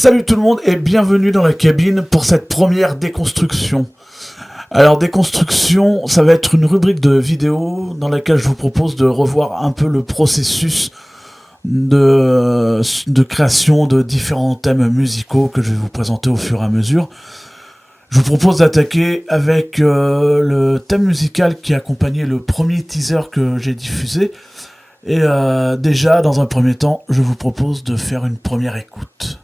Salut tout le monde et bienvenue dans la cabine pour cette première déconstruction. Alors déconstruction, ça va être une rubrique de vidéo dans laquelle je vous propose de revoir un peu le processus de création de différents thèmes musicaux que je vais vous présenter au fur et à mesure. Je vous propose d'attaquer avec le thème musical qui accompagnait le premier teaser que j'ai diffusé. Et déjà, dans un premier temps, je vous propose de faire une première écoute.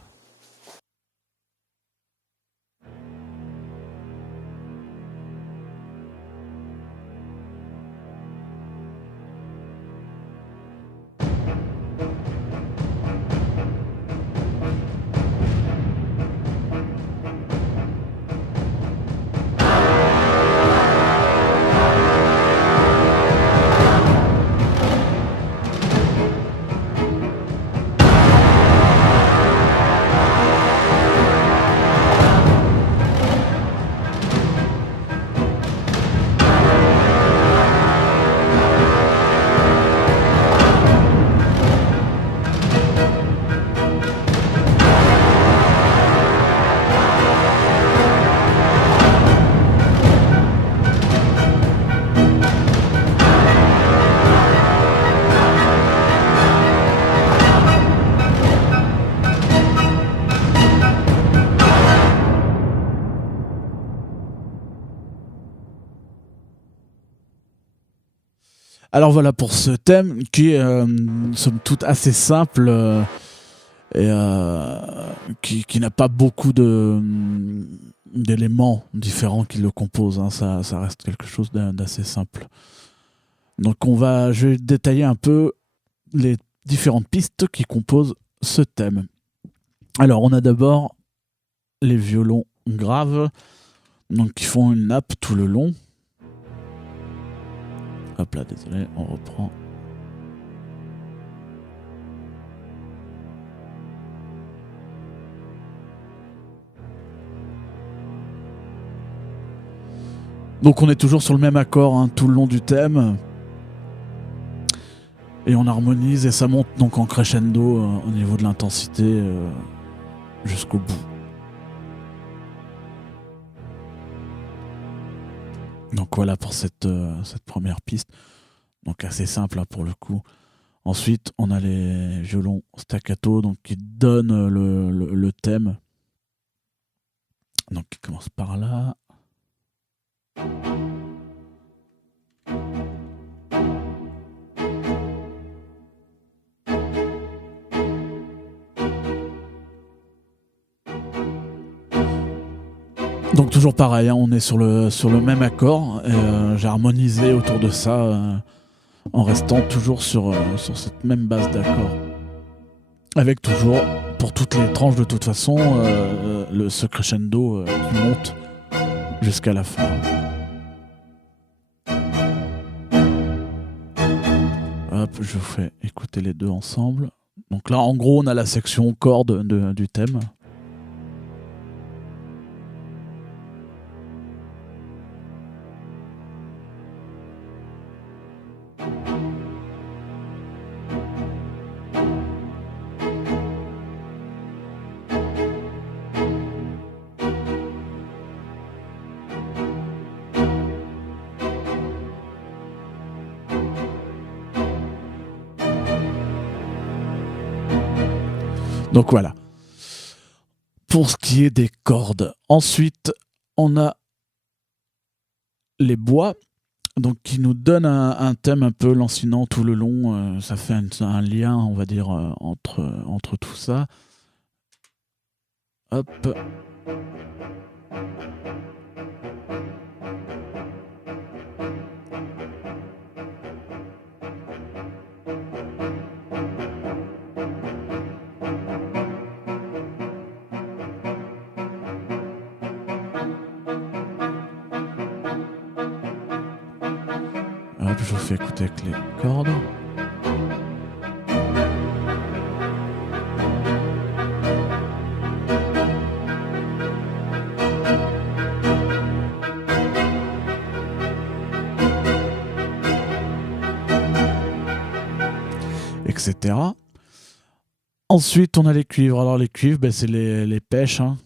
Alors voilà pour ce thème qui est somme toute assez simple et qui n'a pas beaucoup d'éléments différents qui le composent. Hein. Ça reste quelque chose d'assez simple. Donc je vais détailler un peu les différentes pistes qui composent ce thème. Alors on a d'abord les violons graves, donc qui font une nappe tout le long. Hop là, désolé, on reprend. Donc on est toujours sur le même accord hein, tout le long du thème. Et on harmonise et ça monte donc en crescendo au niveau de l'intensité jusqu'au bout. Donc voilà pour cette première piste. Donc assez simple hein, pour le coup. Ensuite, on a les violons staccato donc qui donnent le thème. Donc qui commence par là. Donc toujours pareil, hein, on est sur le même accord. J'ai harmonisé autour de ça en restant toujours sur cette même base d'accord. Avec toujours, pour toutes les tranches de toute façon, ce crescendo qui monte jusqu'à la fin. Hop, je vous fais écouter les deux ensemble. Donc là, en gros, on a la section cordes du thème. Donc voilà. Pour ce qui est des cordes. Ensuite, on a les bois, donc qui nous donnent un thème un peu lancinant tout le long. Ça fait un lien, on va dire, entre tout ça. Hop. Hop, je vous fais écouter avec les cordes. Etc. Ensuite, on a les cuivres. Alors les cuivres, ben, c'est les pêches, hein,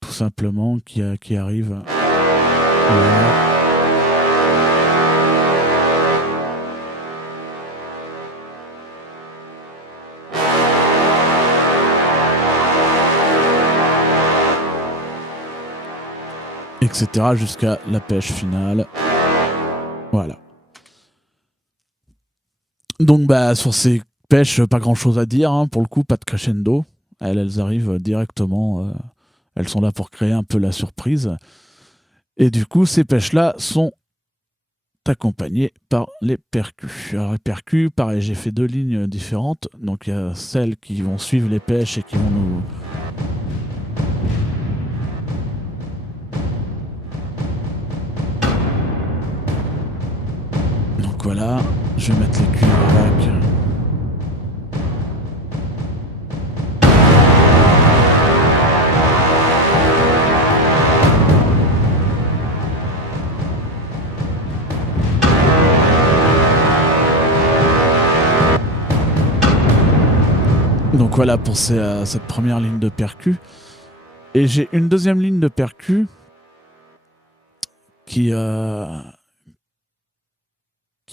tout simplement, qui arrivent. Voilà. Etc. jusqu'à la pêche finale. Voilà. Donc bah sur ces pêches, pas grand chose à dire, hein, pour le coup, pas de crescendo. Elles arrivent directement, elles sont là pour créer un peu la surprise. Et du coup, ces pêches-là sont accompagnées par les percus. Alors les percus, pareil, j'ai fait 2 lignes différentes. Donc il y a celles qui vont suivre les pêches et qui vont nous... Donc voilà, je vais mettre les cuivres back. Donc voilà pour cette première ligne de percus. Et j'ai une deuxième ligne de percus qui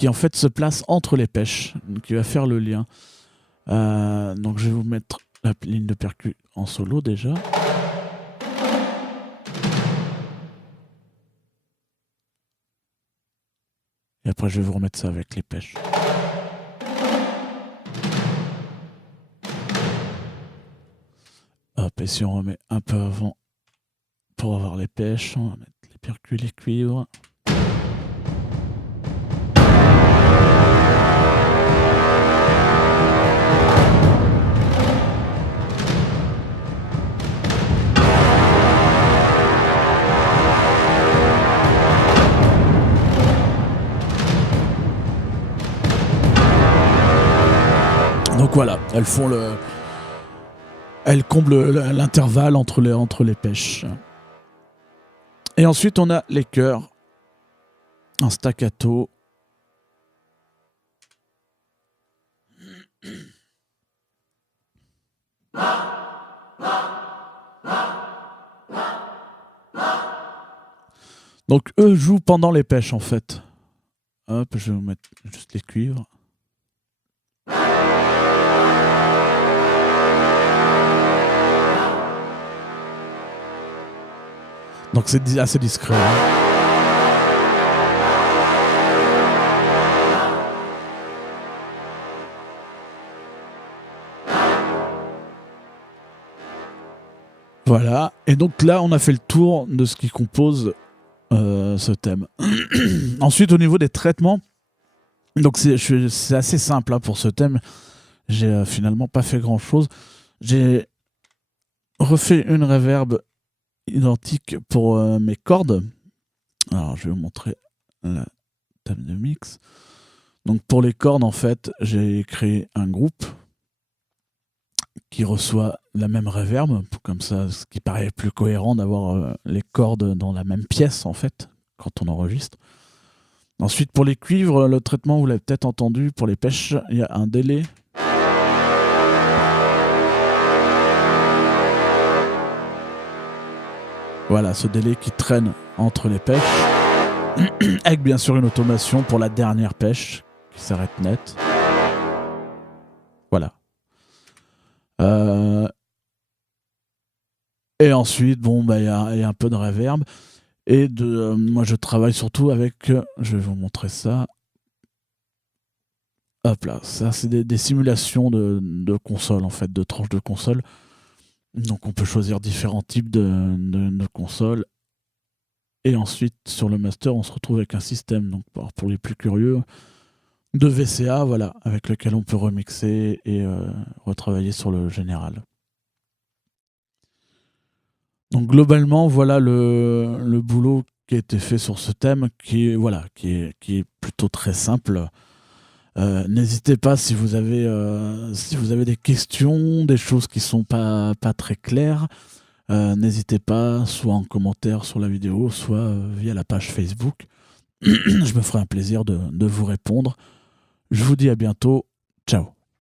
en fait se place entre les pêches, qui va faire le lien. Donc je vais vous mettre la ligne de percus en solo déjà. Et après je vais vous remettre ça avec les pêches. Hop, et si on remet un peu avant pour avoir les pêches, on va mettre les percus, les cuivres. Donc voilà, elles comblent l'intervalle entre les pêches. Et ensuite, on a les chœurs en staccato. Donc eux jouent pendant les pêches en fait. Hop, je vais vous mettre juste les cuivres. Donc c'est assez discret. Hein. Voilà. Et donc là, on a fait le tour de ce qui compose ce thème. Ensuite, au niveau des traitements, donc c'est assez simple hein, pour ce thème. J'ai finalement pas fait grand chose. J'ai refait une reverb identique pour mes cordes. Alors, je vais vous montrer la table de mix. Donc, pour les cordes, en fait, j'ai créé un groupe qui reçoit la même reverb, comme ça, ce qui paraît plus cohérent d'avoir les cordes dans la même pièce, en fait, quand on enregistre. Ensuite, pour les cuivres, le traitement, vous l'avez peut-être entendu, pour les pêches, il y a un délai. Voilà, ce délai qui traîne entre les pêches, avec bien sûr une automation pour la dernière pêche, qui s'arrête net. Voilà. Et ensuite, bon, bah, y a un peu de reverb. Et moi, je travaille surtout avec... je vais vous montrer ça. Hop là, ça, c'est des simulations de consoles, en fait, de tranches de consoles. Donc, on peut choisir différents types de consoles. Et ensuite, sur le master, on se retrouve avec un système, donc pour les plus curieux, de VCA, voilà, avec lequel on peut remixer et retravailler sur le général. Donc globalement, voilà le boulot qui a été fait sur ce thème, qui est plutôt très simple. N'hésitez pas si vous avez des questions, des choses qui sont pas très claires. N'hésitez pas, soit en commentaire sur la vidéo, soit via la page Facebook. Je me ferai un plaisir de vous répondre. Je vous dis à bientôt. Ciao.